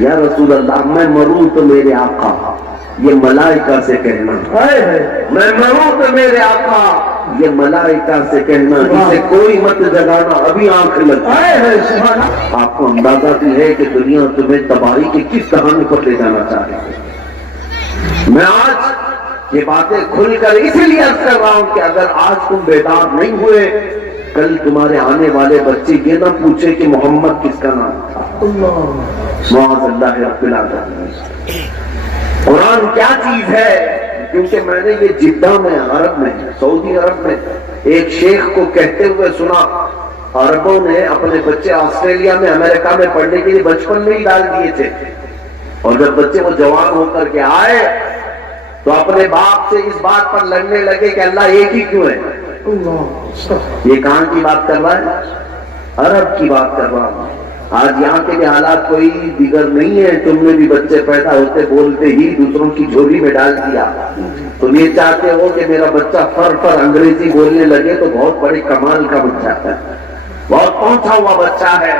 یا رسول اللہ میں مروں تو میرے آقا یہ ملائکہ سے کہنا، میں مروں تو میرے آقا یہ ملائکہ سے کہنا، اسے کوئی مت جگانا ابھی آنکھ لگ۔ آپ کو اندازہ بھی ہے کہ دنیا تمہیں تباہی کی کس کہانی پر لے جانا چاہے۔ میں آج یہ باتیں کھل کر اسی لیے عرض کر رہا ہوں کہ اگر آج تم بیدار نہیں ہوئے، کل تمہارے آنے والے بچے یہ نہ پوچھے کہ محمد کس کا نام تھا۔ معاذ اللہ رب العالمین۔ قرآن کیا چیز ہے؟ کیونکہ میں نے یہ جدہ میں، عرب میں، سعودی عرب میں ایک شیخ کو کہتے ہوئے سنا، عربوں نے اپنے بچے آسٹریلیا میں، امریکہ میں پڑھنے کے لیے بچپن میں ہی ڈال دیے تھے، اور جب بچے وہ جوان ہو کر کے آئے تو اپنے باپ سے اس بات پر لڑنے لگے کہ اللہ ایک ہی کیوں ہے۔ یہ کہاں کی بات کر رہا ہے؟ عرب کی بات کر رہا ہوں۔ آج یہاں کے بھی حالات کوئی دیگر نہیں ہے، تم نے بھی بچے پیدا ہوتے بولتے ہی دوسروں کی جھولی میں ڈال دیا۔ تم یہ چاہتے ہو کہ میرا بچہ فر انگریزی بولنے لگے تو بہت بڑے کمال کا بچہ ہے، بہت پہنچا ہوا بچہ ہے۔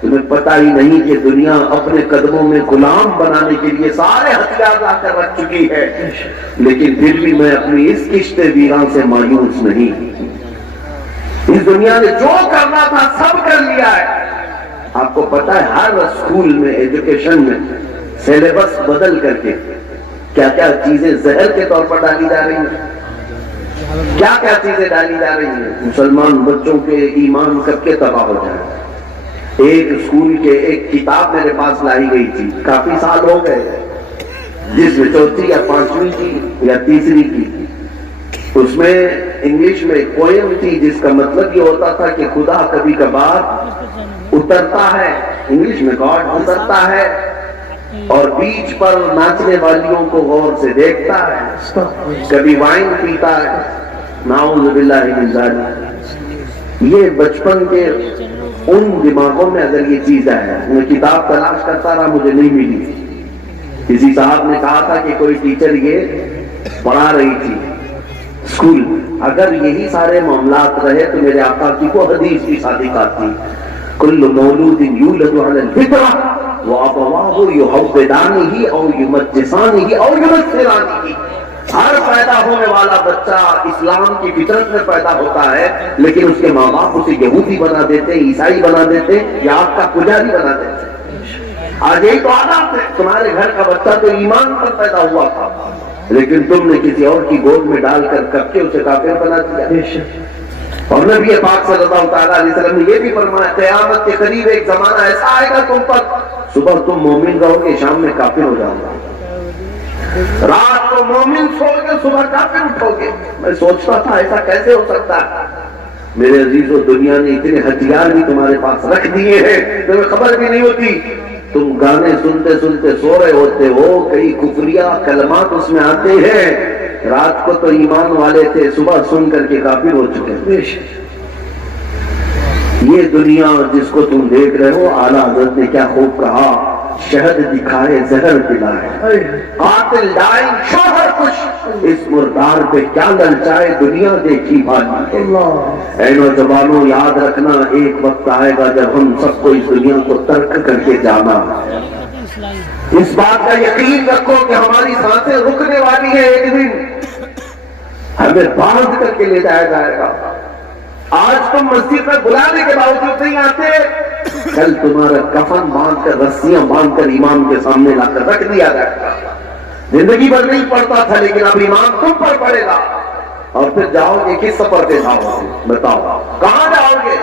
تمہیں پتہ ہی نہیں کہ دنیا اپنے قدموں میں غلام بنانے کے لیے سارے ہتھیار لا کر رکھ چکی ہے، لیکن پھر بھی میں اپنی اس کشت ویراں سے مایوس نہیں۔ اس دنیا نے جو کرنا تھا سب کر لیا ہے۔ آپ کو پتا ہے ہر اسکول میں، ایجوکیشن میں سیلیبس بدل کر کے کیا کیا چیزیں زہر کے طور پر ڈالی جا رہی ہیں، کیا کیا چیزیں ڈالی جا رہی ہیں۔ مسلمان بچوں کے ایمان کب کے تباہ ہو جائے۔ ایک اسکول کے ایک کتاب میرے پاس لائی گئی تھی، کافی سال ہو گئے، جس میں چوتھی یا پانچویں کی یا تیسری کی، اس میں انگلش میں ایک پوئم تھی جس کا مطلب یہ ہوتا تھا کہ خدا کبھی کبھار اترتا ہے، انگلش میں گاڈ اترتا ہے اور بیچ پر ناچنے والیوں کو غور سے دیکھتا ہے، کبھی وائن پیتا ہے، نعوذ باللہ من ذالک۔ یہ بچپن کے ان دماغوں میں اگر یہ چیز ہے، میں کتاب تلاش کرتا رہا، مجھے نہیں ملی۔ کسی صاحب نے کہا تھا کہ کوئی ٹیچر یہ پڑھا رہی تھی اسکول، اگر یہی سارے معاملات رہے تو میرے آقا کی کو حدیث کی صادقات تھی، کل مولود یولد علی الفطرہ وابواہ یحودانہ او یمجسانہ او ینصرانہ۔ ہر پیدا ہونے والا بچہ اسلام کی فطرت میں پیدا ہوتا ہے، لیکن اس کے ماں باپ اسے یہودی بنا دیتے ہیں، عیسائی بنا دیتے ہیں، یا آپ کا پجاری بنا دیتے ہیں۔ آج یہی تو عادت ہے، تمہارے گھر کا بچہ تو ایمان پر پیدا ہوا تھا، لیکن تم نے کسی اور کی گود میں ڈال کر کب کے اسے کافر بنا دیا۔ اور نبی پاک صلی اللہ تعالیٰ علیہ وسلم نے یہ بھی فرمایا، قیامت کے قریب ایک زمانہ ایسا آئے گا تم پر، صبح تم مومن رہو گے، شام میں کافر ہو جاؤ گے، رات کو مومن سو گے، صبح کافر اٹھو گے۔ میں سوچتا تھا ایسا کیسے ہو سکتا ہے؟ میرے عزیزو، دنیا نے اتنے ہتھیار بھی تمہارے پاس رکھ دیے ہیں، تمہیں خبر بھی نہیں ہوتی۔ تم گانے سنتے سنتے سو رہے ہوتے ہو، کئی کفریہ کلمات اس میں آتے ہیں، رات کو تو ایمان والے تھے، صبح سن کر کے کافر ہو چکے ہیں۔ یہ دنیا جس کو تم دیکھ رہے ہو، اعلیٰ حضرت نے کیا خوب کہا، شہد دکھائے زہر پلائے، قاتل ڈائے شوہر خوش، اس مردار پہ کیا للچائے، دنیا دیکھی بھالی ہے۔ اے نوجوانوں، یاد رکھنا ایک وقت آئے گا جب ہم سب کو اس دنیا کو ترک کر کے جانا۔ اس بات کا یقین رکھو کہ ہماری سانسیں رکنے والی ہیں، ایک دن ہمیں باندھ کر کے لے جایا جائے گا۔ آج تم مسجد میں بلانے کے باوجود نہیں آتے، کل تمہارا کفن باندھ کر، رسیاں باندھ کر امام کے سامنے لا کر رکھ دیا جائے گا۔ زندگی بھر نہیں پڑتا تھا، لیکن اب امام تم پر پڑے گا، اور پھر جاؤ گے کس سفر پہ جاؤ گے؟ بتاؤ کہاں جاؤ گے؟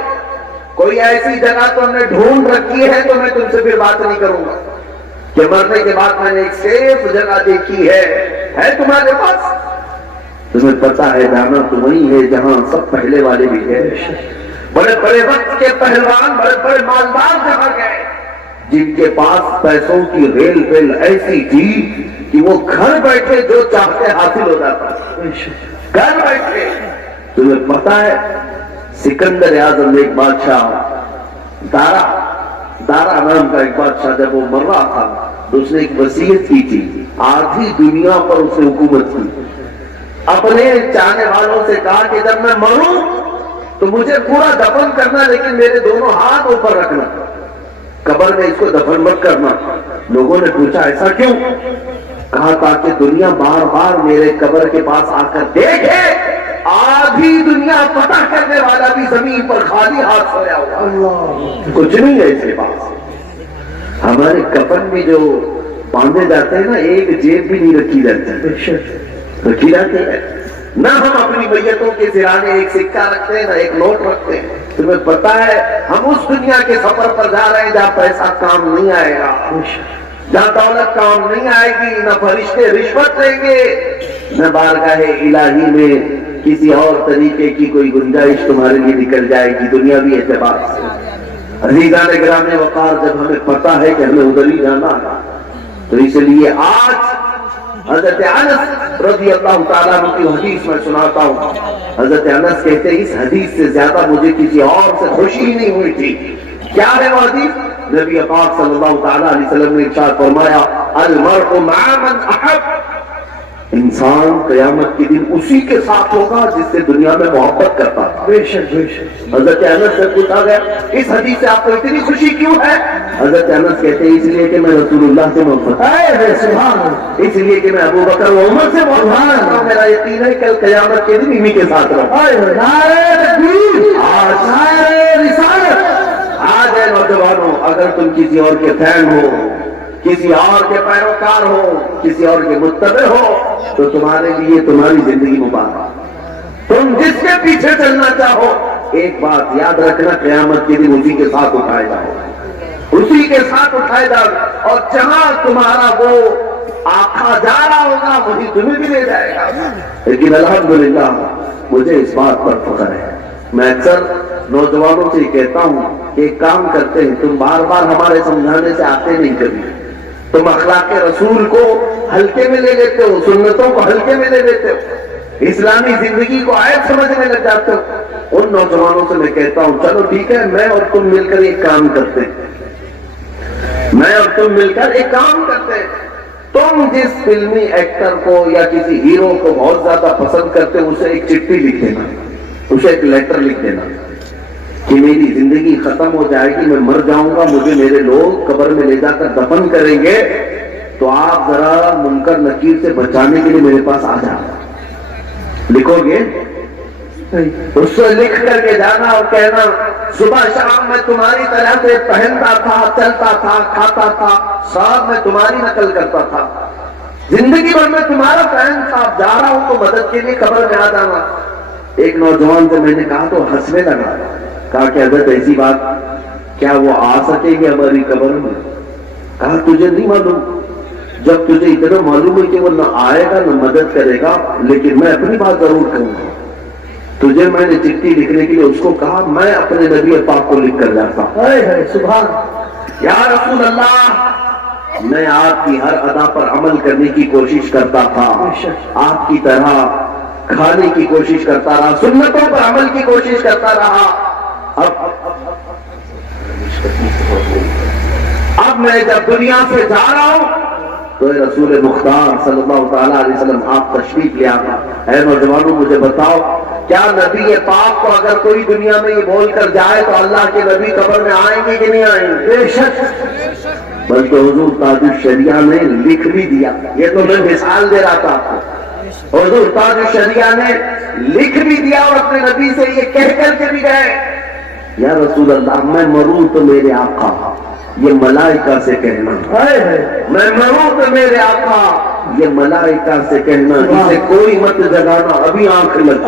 کوئی ایسی جگہ تو ہم نے ڈھونڈ رکھی ہے، تو میں تم سے پھر بات نہیں کروں گا کہ مرنے کے بعد میں نے ایک سیف جگہ دیکھی ہے تمہارے پاس؟ تمہیں پتا ہے جانا تو وہی ہے جہاں سب پہلے والے بھی ہیں، بڑے بڑے وقت کے پہلوان، بڑے بڑے مالدار جہاں گئے، جن کے پاس پیسوں کی ریل پیل ایسی تھی کہ وہ گھر بیٹھے جو چاہتے حاصل ہو جاتا، گھر بیٹھے۔ تمہیں پتا ہے سکندر اعظم ایک بادشاہ، دارا نام کا ایک بادشاہ، جب وہ مر رہا تھا تو اس نے ایک وصیت کی تھی، آدھی دنیا پر اس نے حکومت کی۔ اپنے چاہنے والوں سے کہا کہ جب میں مروں تو مجھے پورا دفن کرنا، لیکن میرے دونوں ہاتھ اوپر رکھنا، قبر میں اس کو دفن مت کرنا۔ لوگوں نے پوچھا ایسا کیوں؟ کہا تاکہ دنیا بار بار میرے قبر کے پاس آ کر دیکھے آدھی دنیا فتح کرنے والا بھی زمین پر خالی ہاتھ سویا ہوا، کچھ نہیں ہے اس کے پاس۔ ہمارے کفن میں جو باندھے جاتے ہیں نا، ایک جیب بھی نہیں رکھی جاتی، رکھی جاتی ہے نہ۔ ہم اپنی میتوں کے سرانے ایک سکہ رکھتے ہیں نہ ایک نوٹ رکھتے ہیں۔ تمہیں پتا ہے ہم اس دنیا کے سفر پر جا رہے ہیں جہاں پیسہ کام نہیں آئے گا، جہاں دولت کام نہیں آئے گی، نہ فرشتے رشوت دیں گے، نہ بارگاہ الہی میں کسی اور طریقے کی کوئی گنجائش تمہارے لیے نکل جائے گی دنیاوی اعتبار سے۔ عزیزان گرامی وقار، جب ہمیں پتا ہے کہ ہمیں ادھر ہی جانا ہے تو اس لیے آج حضرت انس رضی اللہ تعالیٰ عنہ کی حدیث میں سناتا ہوں۔ حضرت انس کہتے ہیں اس حدیث سے زیادہ مجھے کسی اور سے خوشی ہی نہیں ہوئی تھی۔ کیا ہے وہ حدیث؟ نبی پاک صلی اللہ تعالیٰ علیہ وسلم نے ارشاد فرمایا المرء مع من احب، انسان قیامت کے دن اسی کے ساتھ ہوگا جس سے دنیا میں محبت کرتا تھا۔ بے شک بے شک۔ حضرت انس سے پوچھا گیا اس حدیث سے آپ کو اتنی خوشی کیوں ہے؟ حضرت انس کہتے ہیں اس لیے کہ میں رسول اللہ سے محبت، اس لیے کہ میں ابو بکر و عمر سے محبت کرتا ہوں، میرا یقین ہے کل قیامت کے دن انہی کے ساتھ رہوں۔ آج ہے نوجوانوں، اگر تم کسی اور کے فین ہو، کسی اور کے پیروکار ہو، کسی اور کے متبع ہو تو تمہارے لیے تمہاری زندگی مبارک۔ تم جس کے پیچھے چلنا چاہو، ایک بات یاد رکھنا، قیامت کے دن اسی کے ساتھ اٹھائے جاؤ، اسی کے ساتھ اٹھائے جاؤ، اور جہاں تمہارا وہ آقا جا رہا ہوگا وہی تمہیں بھی لے جائے گا۔ لیکن الحمدللہ مجھے اس بات پر فخر ہے، میں اکثر نوجوانوں سے کہتا ہوں کہ ایک کام کرتے ہیں، تم بار بار ہمارے سمجھانے سے آتے نہیں کبھی، تم اخلاق رسول کو ہلکے میں لے لیتے ہو، سنتوں کو ہلکے میں لے لیتے ہو، اسلامی زندگی کو عیب سمجھنے لگ جاتے ہو۔ ان نوجوانوں سے میں کہتا ہوں چلو ٹھیک ہے، میں اور تم مل کر ایک کام کرتے ہیں، میں اور تم مل کر ایک کام کرتے ہیں۔ تم جس فلمی ایکٹر کو یا کسی ہیرو کو بہت زیادہ پسند کرتے ہو اسے ایک چٹھی لکھ دینا، اسے ایک لیٹر لکھ دینا کہ میری زندگی ختم ہو جائے گی، میں مر جاؤں گا، مجھے میرے لوگ قبر میں لے جا کر دفن کریں گے، تو آپ ذرا منکر نکیر سے بچانے کے لیے میرے پاس آ جانا۔ لکھو گے؟ اس سے لکھ کر کے جانا اور کہنا صبح شام میں تمہاری طرح سے پہنتا تھا، چلتا تھا، کھاتا تھا، سب میں تمہاری نقل کرتا تھا، زندگی بھر میں تمہارا فین تھا، جا رہا ہوں تو مدد کے لیے قبر میں آ جانا۔ ایک نوجوان سے میں نے کہا تو ہنسنے لگا، کہا کہ حضرت ایسی بات کیا وہ آ سکے گی ہماری قبر میں؟ کہا تجھے نہیں معلوم، جب تجھے اتنا معلوم ہے کہ وہ نہ آئے گا نہ مدد کرے گا، لیکن میں اپنی بات ضرور کہوں گا۔ تجھے میں نے چٹھی لکھنے کے لیے اس کو کہا میں اپنے نبی پاک کو لکھ کر جاتا ہوں، سبحان یا رسول اللہ، میں آپ کی ہر ادا پر عمل کرنے کی کوشش کرتا تھا، آپ کی طرح کھانے کی کوشش کرتا رہا، سنتوں پر عمل کی کوشش کرتا رہا۔ اب میں جب دنیا سے جا رہا ہوں تو رسول مختار صلی اللہ تعالیٰ علیہ وسلم آپ تشریف لے آنا۔ اے نوجوانوں مجھے بتاؤ، کیا نبی پاک کو اگر کوئی دنیا میں یہ بول کر جائے تو اللہ کے نبی قبر میں آئیں گے کہ نہیں آئیں گے؟ بے شک، بلکہ حضور تاج الشریعہ نے لکھ بھی دیا، یہ تو میں مثال دے رہا تھا آپ کو، حضور تاج الشریعہ نے لکھ بھی دیا اور اپنے نبی سے یہ کہہ کر کے بھی گئے یا رسول اللہ میں مروں تو میرے آقا یہ ملائکہ سے کہنا، میں مروں تو میرے آقا یہ ملائکہ سے کہنا، اسے کوئی مت جگانا، ابھی آنکھ لگ